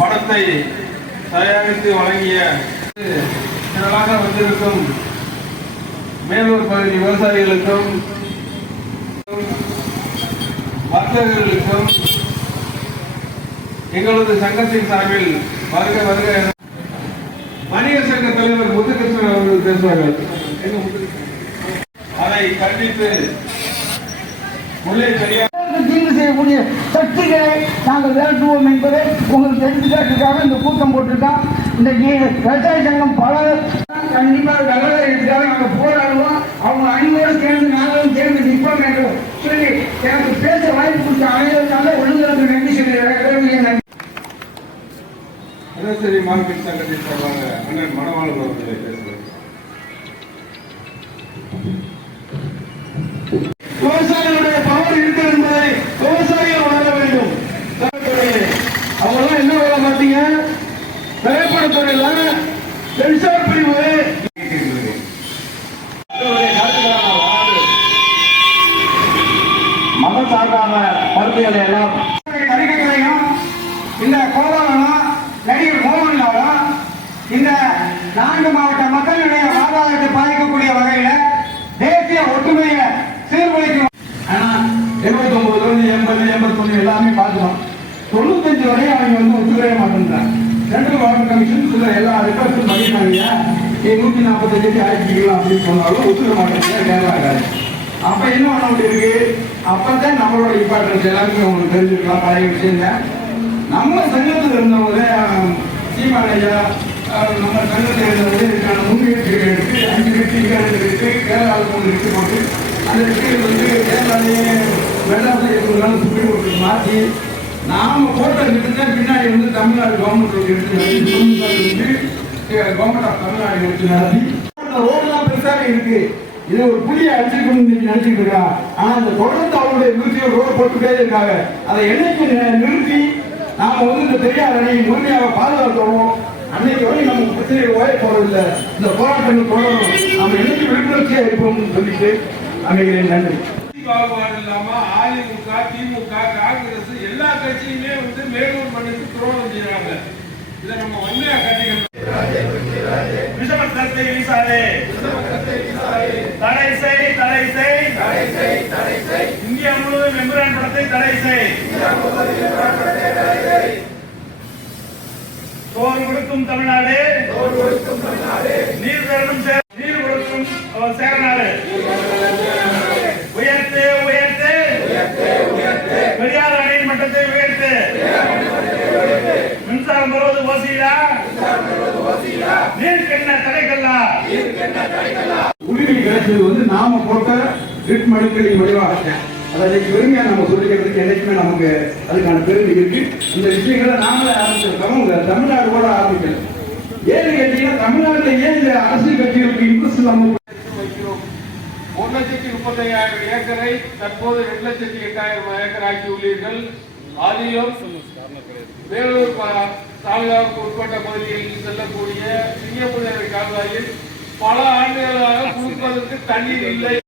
படத்தை தயாரித்து வழங்கிய திரளாக வந்திருக்கும் மேலூர் பகுதி விவசாயிகளுக்கும் வர்த்தகர்களுக்கும் எங்களது சங்கத்தின் சார்பில் வருக வருக. வணிக சங்க தலைவர் முத்துகிருஷ்ணன் அவர்கள் பேசுவார்கள். அதை கண்டித்து தீங்கு செய்யக்கூடிய சக்திகளை நாங்கள் விரட்டுவோம் என்பதை உங்களுக்கு தெரிஞ்சுக்காக இந்த கூட்டம் போட்டிருக்கோம். இன்றைக்கு விவசாய சங்கம் பல கண்டிப்பாக விவசாயத்துக்காக நாங்கள் போராடுவோம். அவங்க அணியோடு சேர்ந்து நாங்களும் சேர்ந்து நிற்போம் என்று சொல்லி எனக்கு பேச வாய்ப்பு கொடுத்த அனைவருக்காக ஒழுங்கு நன்றி சொல்லிடுறேன். தினசரி மார்க்கெட் சங்கத்தின் சார்பாக அண்ணன் மணவாளர் அவர்களை பேசுகிறேன். விவசாயிகளுடைய பவர் இருக்கு என்பதை விவசாயிகள் உணர வேண்டும். அவங்களாம் என்ன வேலை பார்த்தீங்க? திரைப்படத்துறையில சென்சார் பிரிவு மதம் சார்பான கருத்துக்களை எல்லாம் நடிகர்களையும் இந்த கோபாலனும் நடிகர் மோகன்லாலும் இந்த 4 மாவட்ட மக்களுடைய வாழ்வாதாரத்தை பாதிக்கக்கூடிய வகையில தேசிய ஒற்றுமையை சீர்குலைக்கும். ஆனா 79 81 எல்லாமே பார்க்கிறோம். 95 வரை அவங்க ஒத்துக்கவே மாட்டேன்றாங்க. சென்ட்ரல் கவர்மெண்ட் கமிஷன் சில எல்லா ரிப்போர்ட்டும் பண்ணிட்டாங்க. 148 ஆயிரத்திக்கலாம் அப்படின்னு சொன்னாலும் ஒத்துக்க மாட்டேங்க கேரளாக்காரு. அப்ப என்ன பண்ண முடியிருக்கு? அப்பதான் நம்மளோட இம்பார்ட்டன்ஸ் எல்லாருமே உங்களுக்கு தெரிஞ்சிருக்கலாம். பழைய விஷயங்க நம்ம சங்கத்தில் இருந்தவங்க சீமான் ஐயா நம்ம சங்கத்தில் இருந்தவங்க இதுக்கான முன்முயற்சிகள் எடுத்து 5 வெற்றிகள் இருக்கு, கேரளாவில் 3 வெற்றி போட்டு அந்த வெற்றிகள் கேரளாலேயே மெட்ராஸில் இருக்கிறதுனால சுப்ரீம் கோர்ட்டுக்கு மாற்றி நாம போட்ட திட்டத்தை பின்னாடி தமிழ்நாடு கவர்மெண்ட் எடுத்து கவர்மெண்ட் ஆஃப் தமிழ்நாடு எடுத்து நடத்தி ரோடெல்லாம் பெருசாக இருக்கு. இது ஒரு புதிய அடிச்சுக்கணும் நினைச்சிட்டு இருக்கா. ஆனா அந்த தொடர்ந்து அவருடைய நிறுத்தி ரோடு போட்டுட்டே இருக்காங்க. அதை என்னைக்கு நிறுத்தி நாம இந்த பெரியார் அணையை முழுமையாக பாதுகாக்கணும். அன்னைக்கு வரை நம்ம பிரச்சனையை ஓய போறதில்லை. இந்த போராட்டங்கள் தொடரும். நம்ம என்னைக்கு விழிப்புணர்ச்சியா இருப்போம்னு சொல்லிட்டு அமைகிறேன். நன்றி. பாகுபாடு இல்லாம அதிமுக, திமுக, காங்கிரஸ் எல்லா கட்சியுமே மேலூர் மண்ணுக்கு துரோகம் செய்யறாங்க. இதை நம்ம வன்மையா கண்டிக்கணும். விஷமத்தை வீசாதே, தடை செய், தடை செய், இந்தியா முழுவதும் எம்பிரான் படத்தை தடை செய். சோறு கொடுக்கும் தமிழ்நாடு, நீர் தரணும் நீர் கொடுக்கும் சேரநாடு. உயர்த்து உயர்த்து பெரியார் அணையின் மட்டத்தை உயர்த்து. மின்சாரம் பெறுவது ஓசியா, நீருக்கு என்ன தடைக்கல்லா. உரிமை கிடைச்சது நாம போட்ட ரிட் மனுக்களின் வடிவாக அதை பெருமையா நம்ம சொல்லிக்கிறதுக்கு என்னைக்குமே நமக்கு அதுக்கான பெருமை இருக்கு. இந்த விஷயங்களை நாங்களே ஆரம்பிச்சிருக்கோம். தமிழ்நாடு கூட ஆரம்பிக்கல. ஏன்னு கேட்டீங்கன்னா தமிழ்நாட்டில் ஏன் இந்த அரசியல் கட்சிகளுக்கு இன்ட்ரெஸ்ட் நம்ம 1,35,000 ஏக்கரை தற்போது 2,08,000 ஏக்கர் ஆக்கி உள்ளீர்கள். அதிலும் வேலூர் தாலுகாவுக்கு உட்பட்ட பகுதிகளில் செல்லக்கூடிய சிங்கப்பூர் கால்வாயில் பல ஆண்டுகளாக குடிப்பதற்கு தண்ணீர் இல்லை.